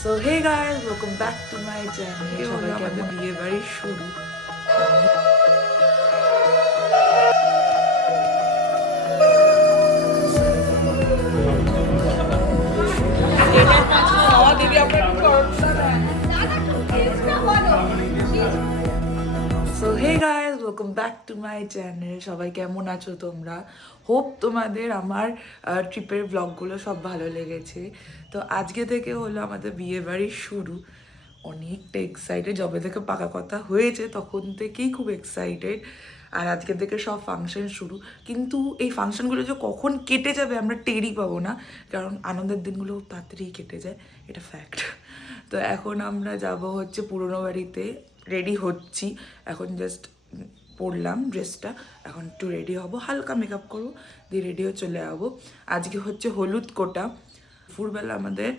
So hey guys, welcome back to my channel. সবাইকে আমাদের বিয়ে বাড়ির শুরু। So hey guys, welcome back to my channel. সবাই কেমন আছো তোমরা? হোপ তোমাদের আমার ট্রিপের ব্লগগুলো সব ভালো লেগেছে। তো আজকে থেকে হলো আমাদের বিয়ে বাড়ির শুরু। অনেকটা এক্সাইটেড, যবে থেকে পাকা কথা হয়েছে তখন থেকেই খুব এক্সাইটেড। আর আজকে থেকে সব ফাংশন শুরু, কিন্তু এই ফাংশনগুলো যে কখন কেটে যাবে আমরা টেরই পাবো না, কারণ আনন্দের দিনগুলো তাড়াতাড়ি কেটে যায়, এটা ফ্যাক্ট। তো এখন আমরা যাব হচ্ছে পুরনো বাড়িতে, রেডি হচ্ছি এখন, জাস্ট পরলাম ড্রেসটা, এখন একটু রেডি হব, হালকা মেকআপ করবো, দিয়ে রেডি হয়ে চলে যাবো। আজকে হচ্ছে হলুদ কোটা, দুপুরবেলা আমাদের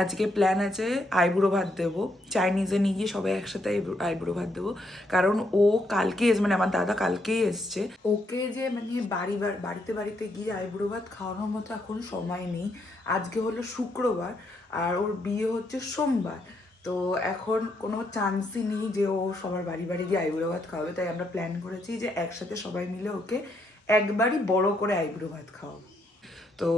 আজকে প্ল্যান আছে আইবুড়ো ভাত দেবো, চাইনিজে নিয়ে গিয়ে সবাই একসাথে আইবুড়ো ভাত দেবো, কারণ ও কালকে মানে আমার দাদা কালকেই এসছে, ওকে যে মানে বাড়িতে গিয়ে আইবুড়ো ভাত খাওয়ানোর মতো এখন সময় নেই। আজকে হলো শুক্রবার আর ওর বিয়ে হচ্ছে সোমবার, তো এখন কোনো চান্সই নেই যে ও সবার বাড়ি গিয়ে আইবুড়ো ভাত খাওয়াবে। তাই আমরা প্ল্যান করেছি যে একসাথে সবাই মিলে ওকে একবারই বড় করে আইবুড়ো ভাত খাওয়াবো। তো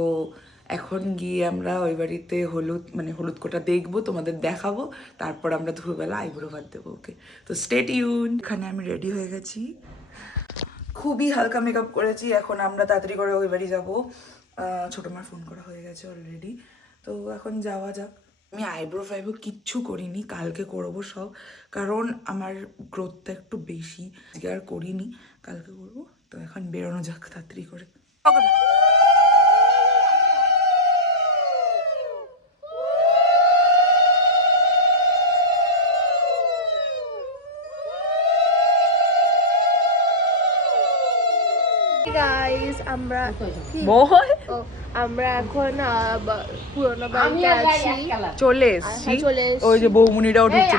এখন গিয়ে আমরা ওই বাড়িতে হলুদ কোটা দেখবো, তোমাদের দেখাবো, তারপর আমরা দুপুরবেলা আইবুড়ো ভাত দেবো ওকে। তো স্টে টিউন। এখানে আমি রেডি হয়ে গেছি, খুবই হালকা মেকআপ করেছি, এখন আমরা তাড়াতাড়ি করে ওই বাড়ি যাবো। ছোটো মার ফোন করা হয়ে গেছে অলরেডি, তো এখন যাওয়া যাক। আমি আইব্রো কিচ্ছু করিনি, কালকে করবো সব, কারণ আমার গ্রোথটা একটু বেশি, আজকে আর করিনি, কালকে করবো। তো এখন বেরোনো যাক তাড়াতাড়ি করে। গাইস আমরা এখন পুরোনো বাড়িতে আছি, চলে এসছি, ওই যে বৌমুনিরাও ঢুকছে,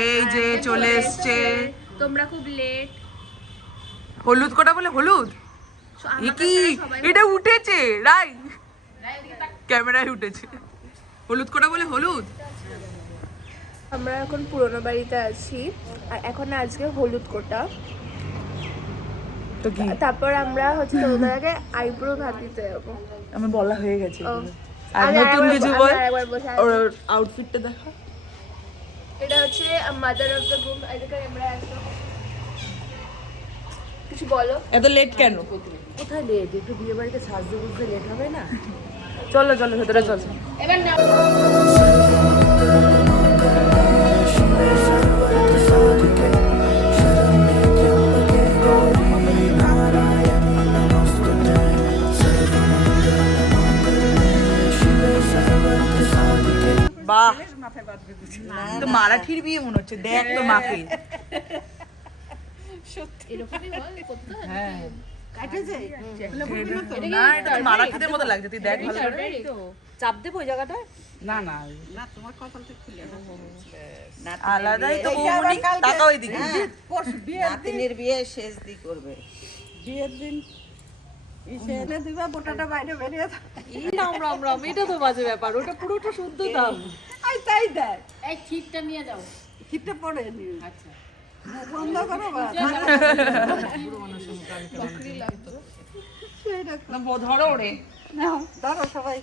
এই যে চলে এসছে। তোমরা খুব লেট। হলুদ কোটা বলে হলুদ কি এটা উঠেছে, রাই ক্যামেরায় উঠেছে, হলুদ কোটা বলে হলুদ। আমরা এখন পুরোনো বাড়িতে আছি আর এখন আজকে হলুদ কোটা, তারপর আমরা হচ্ছে তোমাদের আগে আইব্রো ভাত দিতে যাবো। আমার বলা হয়ে গেছে। আর নতুন কিছু বল, ওর আউটফিটটা দেখো। এটা হচ্ছে মাদার অফ দ্য গ্রুম। কিছু বলো, এত লেট কেন? কোথায় লেট? একটু বিয়ে বাড়িতে সাজতে বুঝতে লেট হবে না? চলো চলো ভেতরে চলো। এবার না বাহ, তো মারাঠির বিয়ে মনে হচ্ছে, দেখ তো মাকে। মারাঠিদের মতো লাগছে, তুই দেখ ভালো করে। চাপ দেবো ওই জায়গাটা? না না না, তোমার কপালটা খুলে আলাদাই তো বৌমনি, টাকা ওইদিকে নাতিনের বিয়ে শেষ দি করবে, বিয়ের দিন দিবা বোটাটা বাইরে বেরিয়ে এটা তো বাজে ব্যাপার, ওটা পুরোটা শুদ্ধ দাম। তাই দেখ, এই খিটটা নিয়ে যাও, খিটটা পড়ে নি। আচ্ছা বন্ধ করো, ধরো ওরে, ধরো সবাই,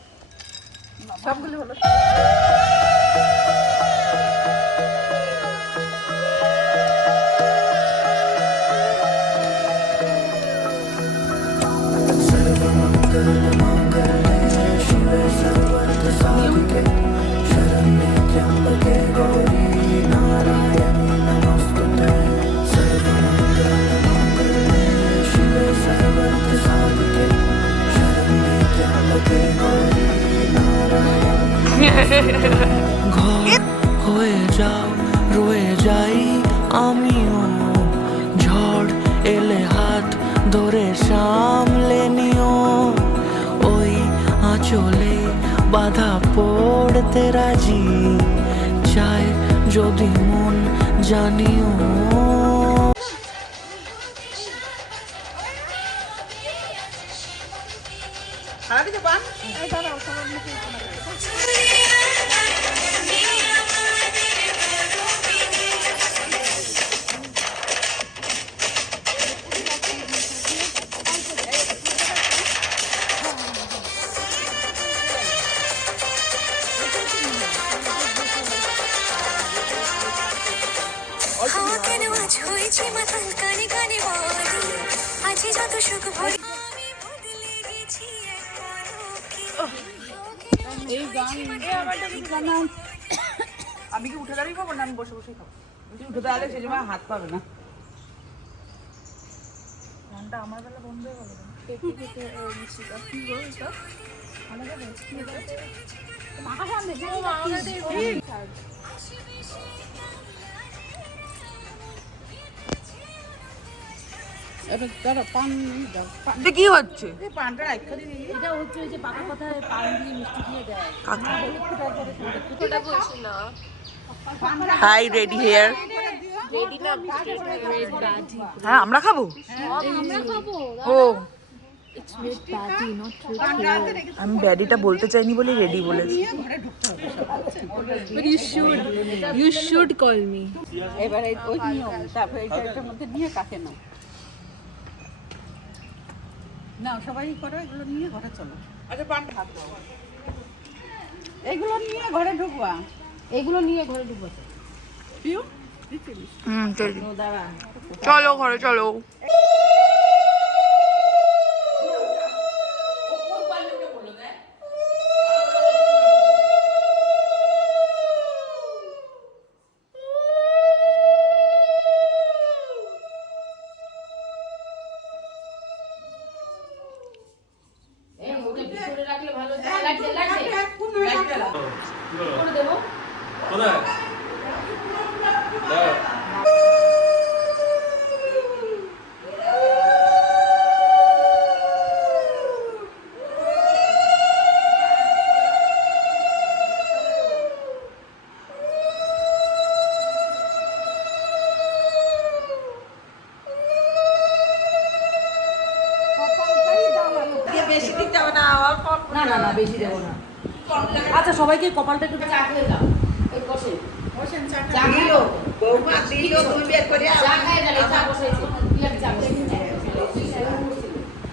সবগুলো হলো। হয়ে যাও, রয়ে যাই আমিও, ঝড় এলে হাত ধরে সামলে নিও, ওই আঁচলে বাধা পড়তে রাজি, চায় যদি মন জানিও। খারাপ পান আমি কি উঠে দাঁড়িয়ে খাবো না আমি বসে বসেই খাবো? উঠে দাঁড়ালে সেই সময় হাত পাবে না। ফোনটা আমার বেলা বন্ধ হয়ে গেল। কি হচ্ছে? এটা হচ্ছে ওই যে পাকা কথায় পান দিয়ে মিষ্টি দিয়ে দেয়। Hi ready here. হ্যাঁ আমরা খাবো। আমরা খাবো। ও It's red patty, not red hair. আমি ব্যাডিটা বলতে চাইনি বলে রেডি বলেছি। But you should call me. এবারে ওই নিয়ম, তারপরে এটা এটার মধ্যে নিয়ে কাকে নাও। নাও সবাই করো, এগুলো নিয়ে ঘরে চলো। আচ্ছা পান হাত দাও। এগুলো নিয়ে ঘরে ঢুকবা। এগুলো নিয়ে ঘরে ঢুকবো। পিউ চলো ঘরে চলো। না বেশি দেবো না। আচ্ছা সবাইকে কপালটা একটু চা খেয়ে দাও। এই বসে চা খেলো বৌমা দিল তুমি বের করে চা খেয়ে যাবে। চা বসাইছি কি চা বসাইছি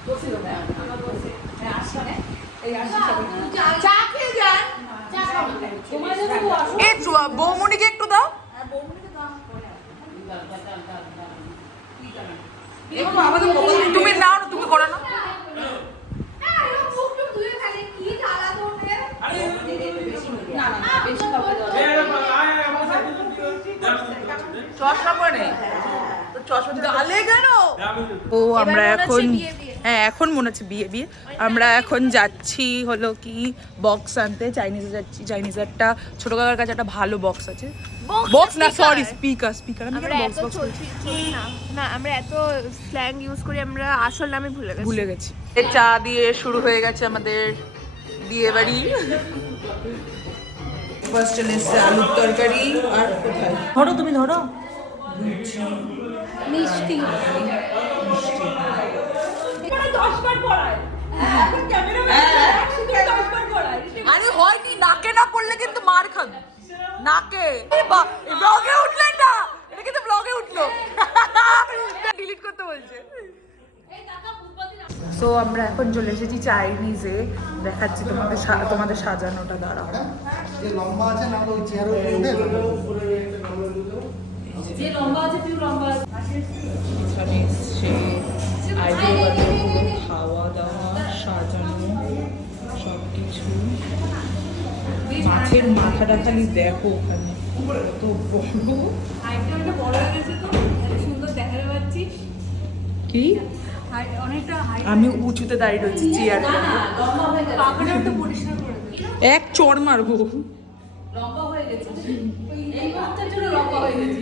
বসিল না আমার বসে হ্যাঁ আসলে এই আসি চা খেয়ে যান। চা খাও তোমার জন্য আসো। এই বৌমনিকে একটু দাও। হ্যাঁ বৌমনিকে দাও পরে তুমি নাও না, তুমি করো না। চশমা পরে তো চশমা গালে কেন? ও আমরা এখন হ্যাঁ এখন মনে হচ্ছে বিয়ে বিয়ে। আমরা এখন যাচ্ছি হলো কি বক্স আনতে। চাইনিজে যাচ্ছি। চাইনিজেরটা ছোট কাকার কাছে একটা ভালো বক্স আছে। বক্স না সরি স্পিকার। আমি আমরা কেন এত বক্স চলছি না আমরা এত স্ল্যাং ইউজ করি, আমরা আসল নামে ভুলে গেছি। চা দিয়ে শুরু হয়ে গেছে আমাদের বিয়ে বাড়ি। ফার্স্ট চলে এসছে আলুর তরকারি। আর কোথায় ধরো তুমি ধরো মিষ্টি আরে হয়নি, নাকে না পড়লে কিন্তু মার খাবে। নাকে ব্লগে উঠলে না, এটা কিন্তু ব্লগে উঠলো। ডিলিট করতে বলছে। সো আমরা এখন চলে এসেছি চাইনিজে। দেখাচ্ছি তোমাদের সাজানোটা। দাঁড়াও যে লম্বা আছে না ওই চেয়ার যে লম্বা আছে তুই লম্বা আছে। খাওয়া দাওয়া সাজানো সবকিছু। মাছের মাথাটা খালি দেখো ওখানে কত বড়। আইটেমটা বড় হয়ে গেছে তো সুন্দর দেখাতে পাচ্ছিস কি অনেকটা হাই। আমি উঁচুতে দাঁড়িয়ে রয়েছি চেয়ার। লম্বা হয়ে গেছে পাখাটা একটু পরিষ্কার করে দে। এক চড় মারবো। লম্বা হয়ে গেছে এই মুহূর্তের জন্য লম্বা হয়ে গেছে।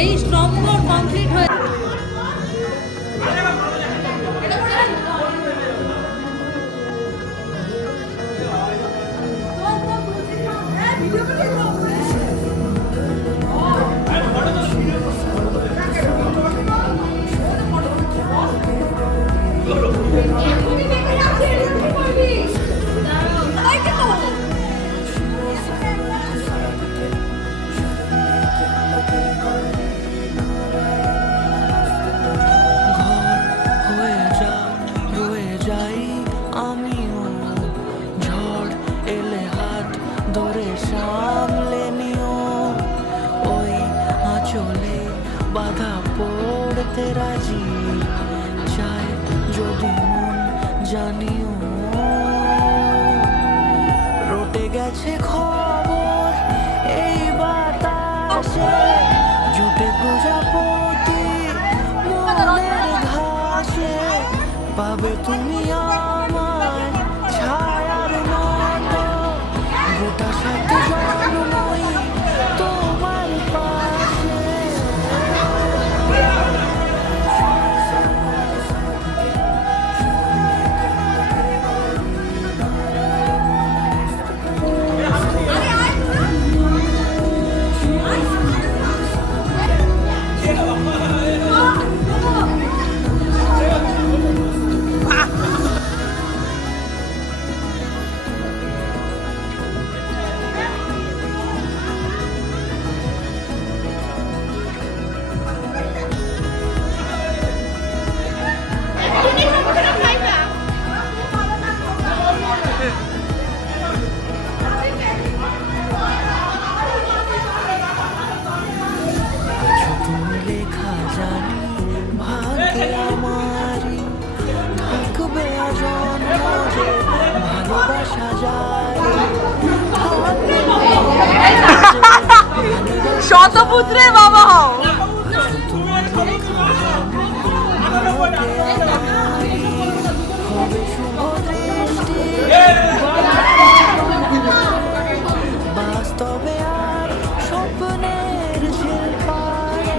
এই স্তম্ভ কমপ্লিট হয়ে সামলে নিও, ওই আঁচলে বাধা পড়তে রাজি, চাই যদি মন জানিও। রটে গেছে খবর এই বাতাসে, জুটে প্রজাপতি মনের ঘাসে, পাবে তুমি আমায় ছায়ার মতো, গোটা সাথে জন্মই তোমার পাশে। আছো তুমি লেখা জানি ভাগ্যে আমারই, থাকবে অজন্ম যে ভালোবাসা যায়, শতপুত্রে বাবা হও। তুমি লেখা জানি ভাগ্যে আমারই, হবে শুভ দৃষ্টি বাস্তবে আর স্বপ্নের শিল্পায়,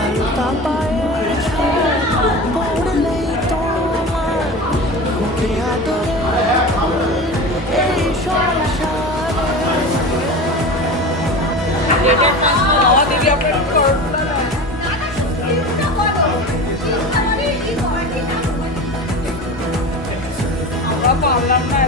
আলতা পায়ের ছোঁয়া পড়লেই তোমার ঘুরে আদরে এই পারলাম না